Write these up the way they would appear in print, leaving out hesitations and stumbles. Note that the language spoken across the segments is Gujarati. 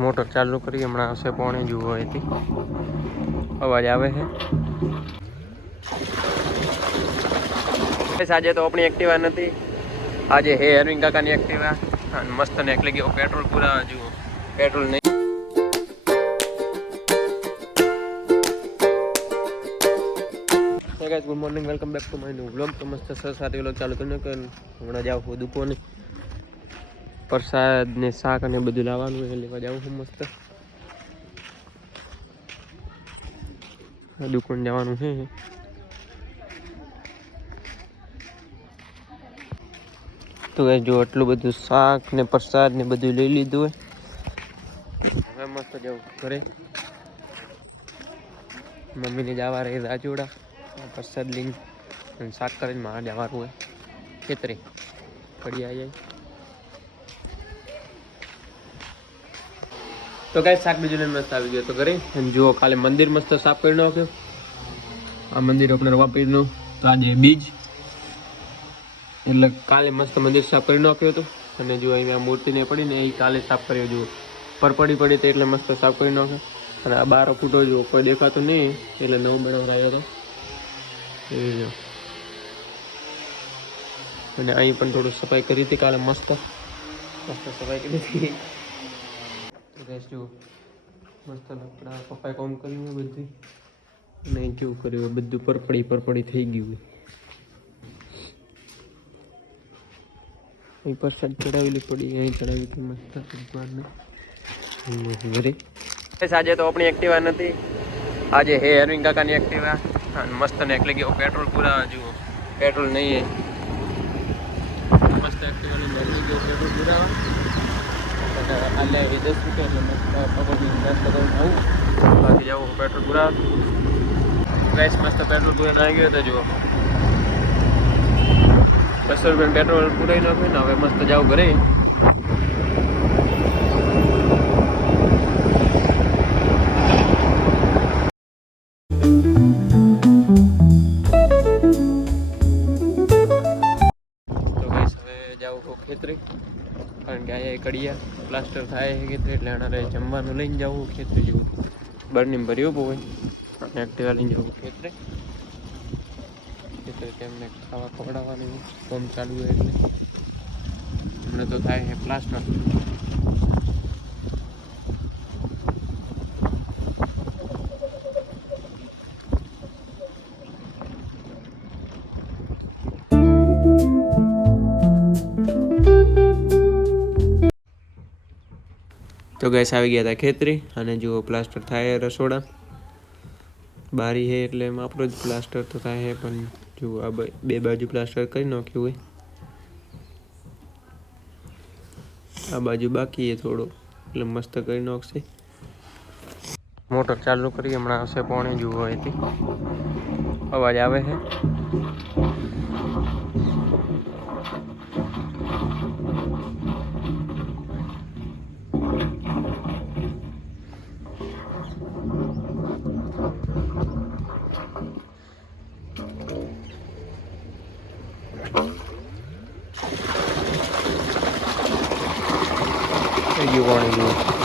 મોટર ચાલુ કરી હમણાં આવશે પોણે જુઓ હતી અવાજ આવે છે આજે તો આપણી એક્ટિવા નથી આજે હે અરવિંદ કાકાની એક્ટિવા અને મસ્ત ને એટલે કે પેટ્રોલ પૂરા જુઓ પેટ્રોલ નહીં guys good morning welcome back to my new vlog તો મસ્ત સાથે વ્લોગ ચાલુ કરીને હમણાં જાવ હું દુકાને પ્રસાદ ને શાક અને બધું લાવવાનું એ લેવા જાઉં છું મસ્ત દુકાન જવાનું છે તો ગાઈસ જો આટલું બધું શાક ને પ્રસાદ ને બધું લઈ લીધું હોય હવે મસ્ત જાઉં ઘરે મમ્મીને જવા રહી રાજોડા પ્રસાદ લઈને અને શાક કરીને મારા જવાનું હોય ખેતરે પડી આવી જાય તો ગાઈસ શાક બીજું લઈને મસ્ત આવી ગયો તો ઘરે અને જુઓ કાલે મંદિર મસ્ત સાફ કરી નાખ્યો આ મંદિર આપણે વાપરીનું તો આજે બીજ એટલે કાલે મસ્ત મંદિર સાફ કરી નાખ્યું હતું અને જો અહીંયા મૂર્તિને પડીને એ કાલે સાફ કર્યો જુઓ પર પડી તો એટલે મસ્ત સાફ કરી નાખ્યો અને આ 12 ફૂટો જુઓ કોઈ દેખાતું નહીં એટલે નવો બનાવડાયો હતો એ જો અને અહીં પણ થોડું સફાઈ કરી હતી કાલે મસ્ત સફાઈ કરી હતી જુઓ મસ્ત લપડા પપ્પાએ કામ કર્યું બધું નહીં કેવું કર્યું બધું પરપડી થઈ ગયું અહીં પ્રસાદ ચડાવેલી પડી અહીં ચડાવી હતી મસ્ત ભગવાનને ઘરે આજે તો આપણી એક્ટિવા નથી આજે હે અરવિંદ કાકાની એક્ટિવા અને મસ્ત ને એટલે કે પેટ્રોલ પૂરા જુઓ પેટ્રોલ નહીં મસ્ત એક્ટિવાની મળી ગયો પેટ્રોલ પુરાવા અને આ 10 રૂપિયા એટલે મસ્ત પકડી મસ્ત કરીને આવું બાકી જાઉં પેટ્રોલ પૂરા ગાઈસ મસ્ત પેટ્રોલ પૂરા નાખી ગયો તો જુઓ 200 રૂપિયા પેટ્રોલ પૂરાઈ નાખ્યું ને હવે મસ્ત જાઉં ઘરે તો ગાઈસ હવે જાઉં ખેતરે કારણ કે અહીંયા કડિયા પ્લાસ્ટર થાય ખેતરે એટલે આના જમવાનું લઈને જવું ખેતરે જેવું બરણી ભર્યું બહુ હોય અને એક્ટિવા લઈને જવું ખેતરે તેમને ખાવા ખવડાવવાનું કામ ચાલુ હોય એટલે હમણાં તો થાય છે પ્લાસ્ટર તો ગાઈસ આવી ગયા હતા ખેતરી અને જુઓ પ્લાસ્ટર થાય રસોડા બારી છે એટલે એમ આપણો જ પ્લાસ્ટર તો થાય છે પણ જુઓ આ બે બાજુ પ્લાસ્ટર કરી નાખ્યું હોય આ બાજુ બાકી છે થોડો એટલે મસ્ત કરી નાખશે મોટર ચાલુ કરી હમણાં આવશે પોણે જુઓ હતી અવાજ આવે છે you want to do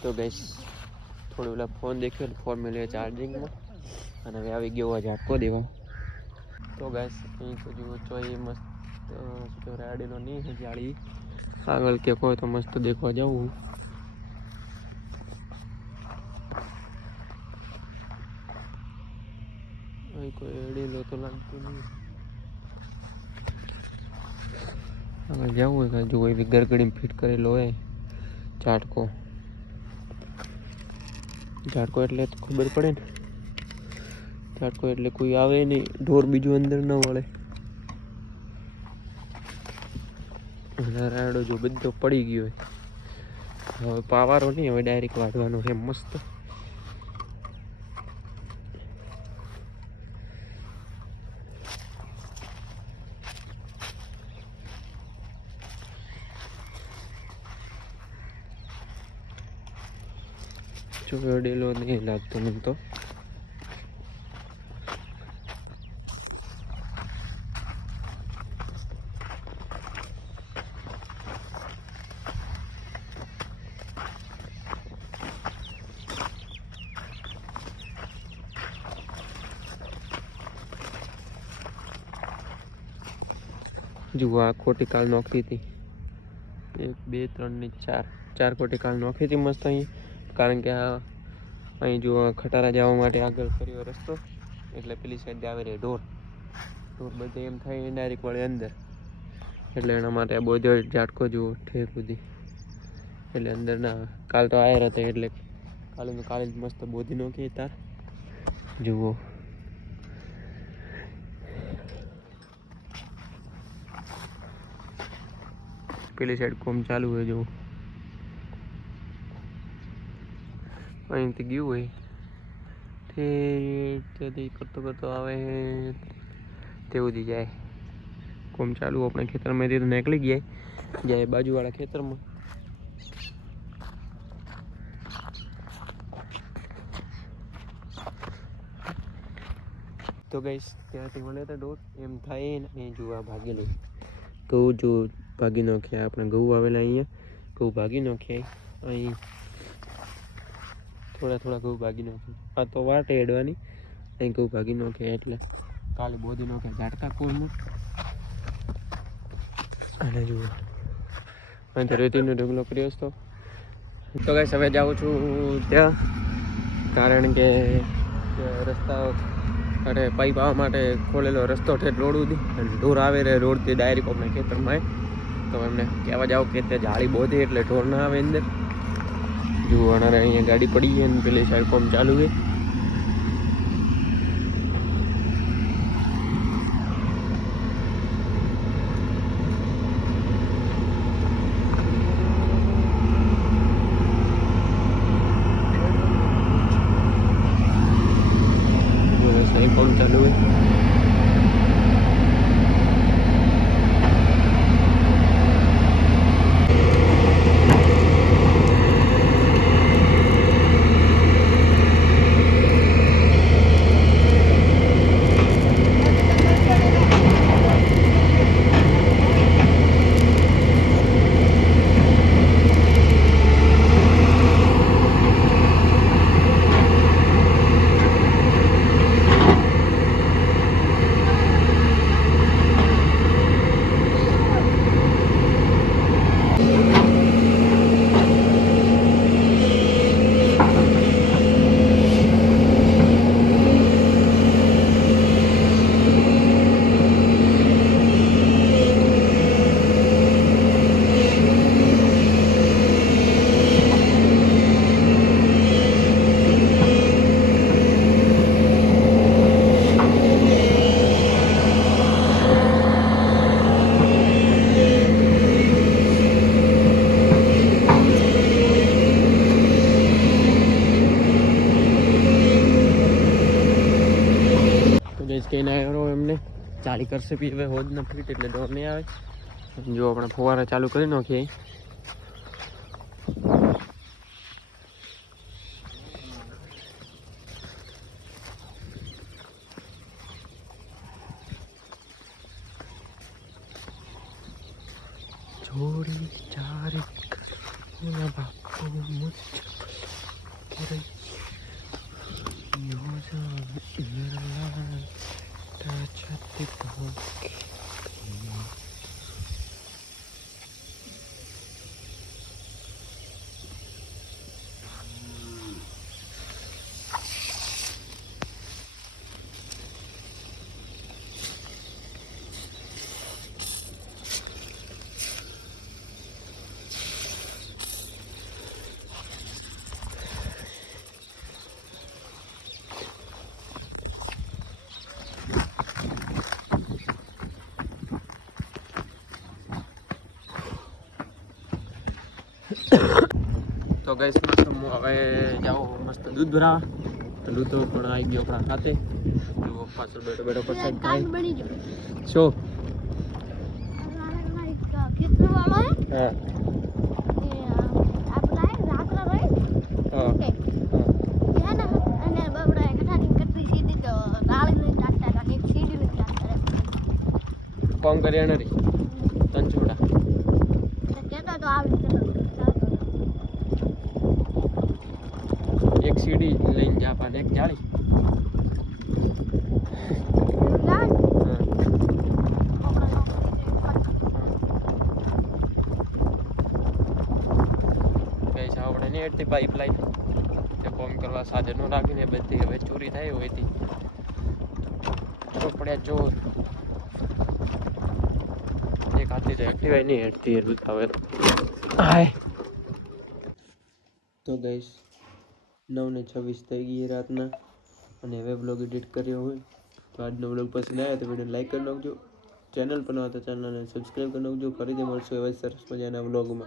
તો ગાઈસ થોડું ઓલા ફોન દેખ્યો ફોન મેળવ્યો ચાર્જિંગમાં અને હવે આવી ગયો ઝાટકો દેવા તો ગાઈસ અહીં તો જુઓ છો એ મસ્ત રાડેલો નહીં છે જાળી આગળ કે હોય તો મસ્ત દેખવા જાઉં અહીં કોઈ એડેલો તો લાગતું નહીં આગળ જવું હોય જુઓ એવી ગરગડીમાં ફિટ કરેલો હોય ઝાટકો ઝાટકો એટલે તો ખબર પડે ને, ઝાટકો એટલે કોઈ આવે નહીં, ઢોર બીજું અંદર ન વળે. રાયડો જો બધો પડી ગયો હોય, હવે પાવારો નહીં, હવે ડાયરેક્ટ વાઢવાનો છે મસ્ત. ચોડેલો નહીં લાગતો મને તો. જુઓ આ ખોટી કાલ નોખી હતી, 1 2 3 ને 4 ખોટી કાલ નોખી હતી મસ્ત અહીં. કારણ કે આ અહીં જો ખટારા જવા માટે આગળ કર્યો રસ્તો, એટલે પેલી સાઈડ આવે રે ઢોર બધે એમ થાય ડાયરેક્ટ વળે અંદર, એટલે એના માટે આ બધો ઝાટકો જુઓ ઠેર સુધી, એટલે અંદર ના. કાલ તો આયર હતા એટલે કાલે જ મસ્ત બોધી નોખી તાર. જુઓ પેલી સાઈડ કોમ ચાલુ હોય, જો અહીંથી ગયું હોય તેથી કરતો આવે તે સુધી જાય. કોમ ચાલુ આપણે ખેતરમાંથી તો નીકળી જાય બાજુવાળા ખેતરમાં. તો ગઈશ ત્યાંથી વળે તો ઢોર એમ થાય ને, જોવા ભાગેલું ઘઉં જો ભાગી નાખ્યા. આપણે ઘઉં આવેલા અહીંયા, ઘઉં ભાગી નાખ્યા. અહીં થોડા ઘઉં ભાગી નાખ્યા. આ તો વાટે હેડવાની, અહીં ઘઉં ભાગી નાખ્યા એટલે કાલે બોધી નાખ્યા ઝાટકા કોળમાં. અને જુઓ અહીં રેતીનો ઢગલો કર્યો હતો. તો ગાઈસ હવે જાઉં છું ત્યાં, કારણ કે રસ્તા અરે પાઇપ આવવા માટે ખોલેલો રસ્તો ઠેઠ રોડ સુધી, અને ઢોર આવે રે રોડથી ડાયરેક્ટ આપણે ખેતરમાં આવે. તો એમને કહેવા જાવ કે ત્યાં જાળી બોધી એટલે ઢોર ના આવે અંદર. જુઓ અહીંયા ગાડી પડી ગઈ અને પેલી સાઈડ કોમ ચાલુ છે. કોમ ચાલુ है. કહીને આવ્યો એમને ચાલી કરશે બી હવે હોજ ન ફીટ એટલે ડોર નહીં આવે. જો આપણે ફુવારા ચાલુ કરી નાખીએ. छोड़ी चारे बापू मुझ તો ગઈશ મસ્ત હું હવે જાઉં મસ્ત દૂધ ભરાવા. તો દૂધ તો પણ આવી ગયો આપણા ખાતે. તો પાછળ બેઠો બેઠો પરસાદ ખાય. શું? હા. કોમ કરી રી તન છોડા એક સીડી લઈને જા પાને એક જાળી. ગઈ છે આપણે નહીં એટલી પાઇપલાઇન તે કોમ કરવા સાધનો રાખીને બધી હવે ચોરી થાય હોય હતી. ચોપડ્યા ચોર એક હાથી તો એક્ટિવાય નહીં હેઠતી એટલું હવે હાય. તો ગઈશ 9:26 થઈ ગઈ રાતના અને હવે બ્લોગ એડિટ કર્યો હોય. તો આજનો બ્લોગ પસંદ આવ્યો તો વિડીયો લાઈક કરી નાખજો. ચેનલ પર નવા તો ચેનલને સબસ્ક્રાઈબ કરી નાખજો. ફરીથી મળશું એવા સરસ મજાના બ્લોગમાં.